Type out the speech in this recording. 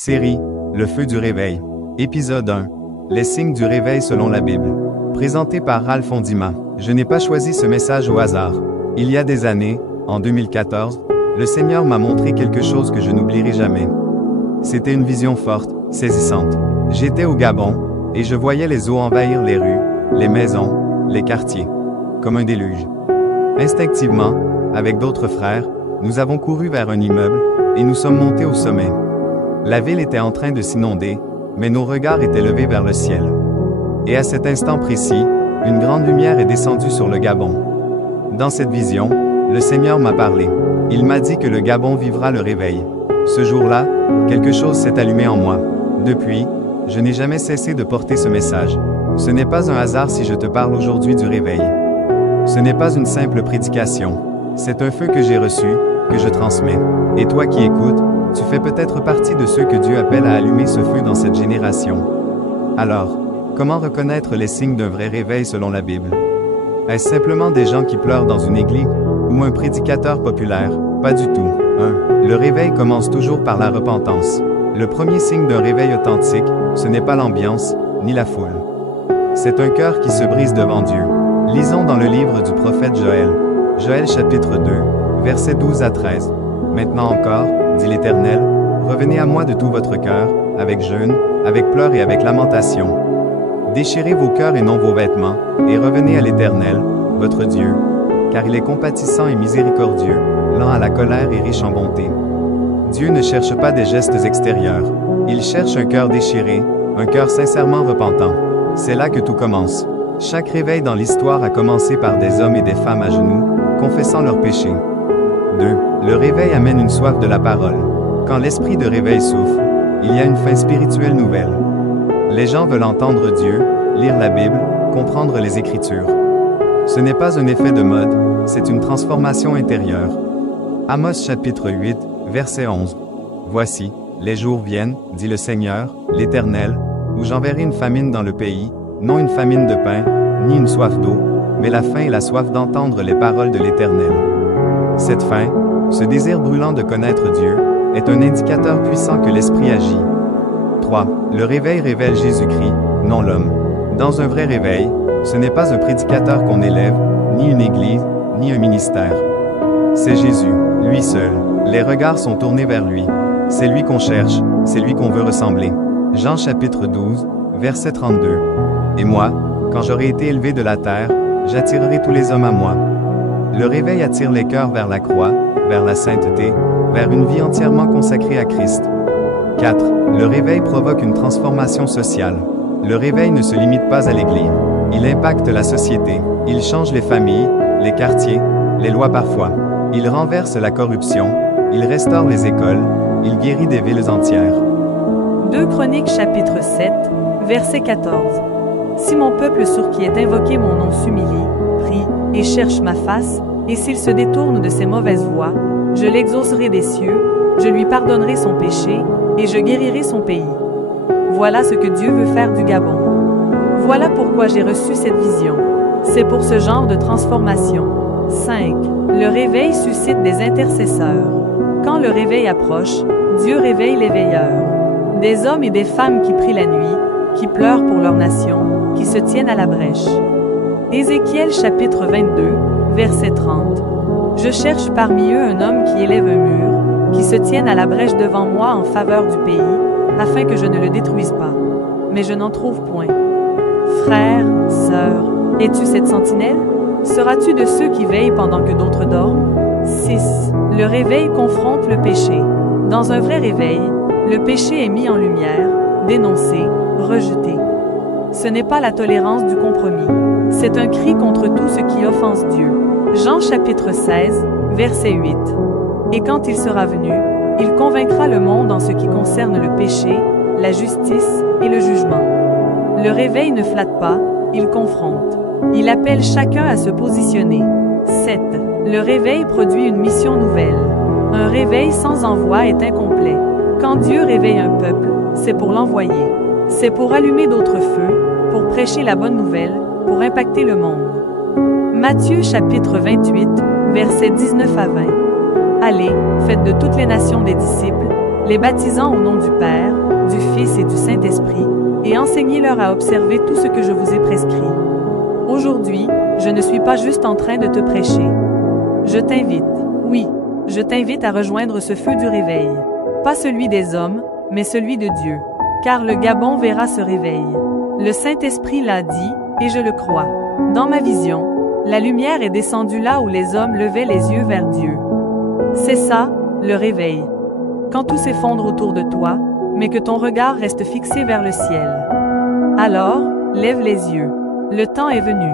Série, Le feu du réveil. Épisode 1. Les signes du réveil selon la Bible. Présenté par Ralph Ondima. Je n'ai pas choisi ce message au hasard. Il y a des années, en 2014, le Seigneur m'a montré quelque chose que je n'oublierai jamais. C'était une vision forte, saisissante. J'étais au Gabon, et je voyais les eaux envahir les rues, les maisons, les quartiers. Comme un déluge. Instinctivement, avec d'autres frères, nous avons couru vers un immeuble, et nous sommes montés au sommet. La ville était en train de s'inonder, mais nos regards étaient levés vers le ciel. Et à cet instant précis, une grande lumière est descendue sur le Gabon. Dans cette vision, le Seigneur m'a parlé. Il m'a dit que le Gabon vivra le réveil. Ce jour-là, quelque chose s'est allumé en moi. Depuis, je n'ai jamais cessé de porter ce message. Ce n'est pas un hasard si je te parle aujourd'hui du réveil. Ce n'est pas une simple prédication. C'est un feu que j'ai reçu, que je transmets. Et toi qui écoutes, tu fais peut-être partie de ceux que Dieu appelle à allumer ce feu dans cette génération. Alors, comment reconnaître les signes d'un vrai réveil selon la Bible? Est-ce simplement des gens qui pleurent dans une église, ou un prédicateur populaire? Pas du tout. 1. Le réveil commence toujours par la repentance. Le premier signe d'un réveil authentique, ce n'est pas l'ambiance, ni la foule. C'est un cœur qui se brise devant Dieu. Lisons dans le livre du prophète Joël. Joël chapitre 2, versets 12 à 13. Maintenant encore, dit l'Éternel, revenez à moi de tout votre cœur, avec jeûne, avec pleurs et avec lamentation. Déchirez vos cœurs et non vos vêtements, et revenez à l'Éternel, votre Dieu, car il est compatissant et miséricordieux, lent à la colère et riche en bonté. Dieu ne cherche pas des gestes extérieurs. Il cherche un cœur déchiré, un cœur sincèrement repentant. C'est là que tout commence. Chaque réveil dans l'histoire a commencé par des hommes et des femmes à genoux, confessant leurs péchés. 2. Le réveil amène une soif de la parole. Quand l'esprit de réveil souffle, il y a une faim spirituelle nouvelle. Les gens veulent entendre Dieu, lire la Bible, comprendre les Écritures. Ce n'est pas un effet de mode, c'est une transformation intérieure. Amos chapitre 8, verset 11. Voici, les jours viennent, dit le Seigneur, l'Éternel, où j'enverrai une famine dans le pays, non une famine de pain, ni une soif d'eau, mais la faim et la soif d'entendre les paroles de l'Éternel. Cette faim, ce désir brûlant de connaître Dieu, est un indicateur puissant que l'Esprit agit. 3. Le réveil révèle Jésus-Christ, non l'homme. Dans un vrai réveil, ce n'est pas un prédicateur qu'on élève, ni une église, ni un ministère. C'est Jésus, lui seul. Les regards sont tournés vers lui. C'est lui qu'on cherche, c'est lui qu'on veut ressembler. Jean chapitre 12, verset 32. Et moi, quand j'aurai été élevé de la terre, j'attirerai tous les hommes à moi. Le réveil attire les cœurs vers la croix, vers la sainteté, vers une vie entièrement consacrée à Christ. 4. Le réveil provoque une transformation sociale. Le réveil ne se limite pas à l'Église. Il impacte la société. Il change les familles, les quartiers, les lois parfois. Il renverse la corruption. Il restaure les écoles. Il guérit des villes entières. 2 Chroniques chapitre 7, verset 14. Si mon peuple sur qui est invoqué mon nom s'humilie, prie, et cherche ma face, et s'il se détourne de ses mauvaises voies, je l'exaucerai des cieux, je lui pardonnerai son péché, et je guérirai son pays. Voilà ce que Dieu veut faire du Gabon. Voilà pourquoi j'ai reçu cette vision. C'est pour ce genre de transformation. 5. Le réveil suscite des intercesseurs. Quand le réveil approche, Dieu réveille les veilleurs. Des hommes et des femmes qui prient la nuit, qui pleurent pour leur nation, qui se tiennent à la brèche. Ézéchiel chapitre 22, verset 30. Je cherche parmi eux un homme qui élève un mur, qui se tienne à la brèche devant moi en faveur du pays, afin que je ne le détruise pas. Mais je n'en trouve point. Frère, sœur, es-tu cette sentinelle? Seras-tu de ceux qui veillent pendant que d'autres dorment? 6. Le réveil confronte le péché. Dans un vrai réveil, le péché est mis en lumière, dénoncé, rejeté. Ce n'est pas la tolérance du compromis. C'est un cri contre tout ce qui offense Dieu. Jean chapitre 16, verset 8. Et quand il sera venu, il convaincra le monde en ce qui concerne le péché, la justice et le jugement. Le réveil ne flatte pas, il confronte. Il appelle chacun à se positionner. 7. Le réveil produit une mission nouvelle. Un réveil sans envoi est incomplet. Quand Dieu réveille un peuple, c'est pour l'envoyer. C'est pour allumer d'autres feux, pour prêcher la bonne nouvelle, pour impacter le monde. Matthieu chapitre 28, versets 19 à 20. Allez, faites de toutes les nations des disciples, les baptisant au nom du Père, Fils et du Saint-Esprit, et enseignez-leur à observer tout ce que je vous ai prescrit. Aujourd'hui, je ne suis pas juste en train de te prêcher. Je t'invite, oui, je t'invite à rejoindre ce feu du réveil. Pas celui des hommes, mais celui de Dieu. Car le Gabon verra ce réveil. Le Saint-Esprit l'a dit, et je le crois. Dans ma vision, la lumière est descendue là où les hommes levaient les yeux vers Dieu. C'est ça, le réveil. Quand tout s'effondre autour de toi, mais que ton regard reste fixé vers le ciel. Alors, lève les yeux. Le temps est venu.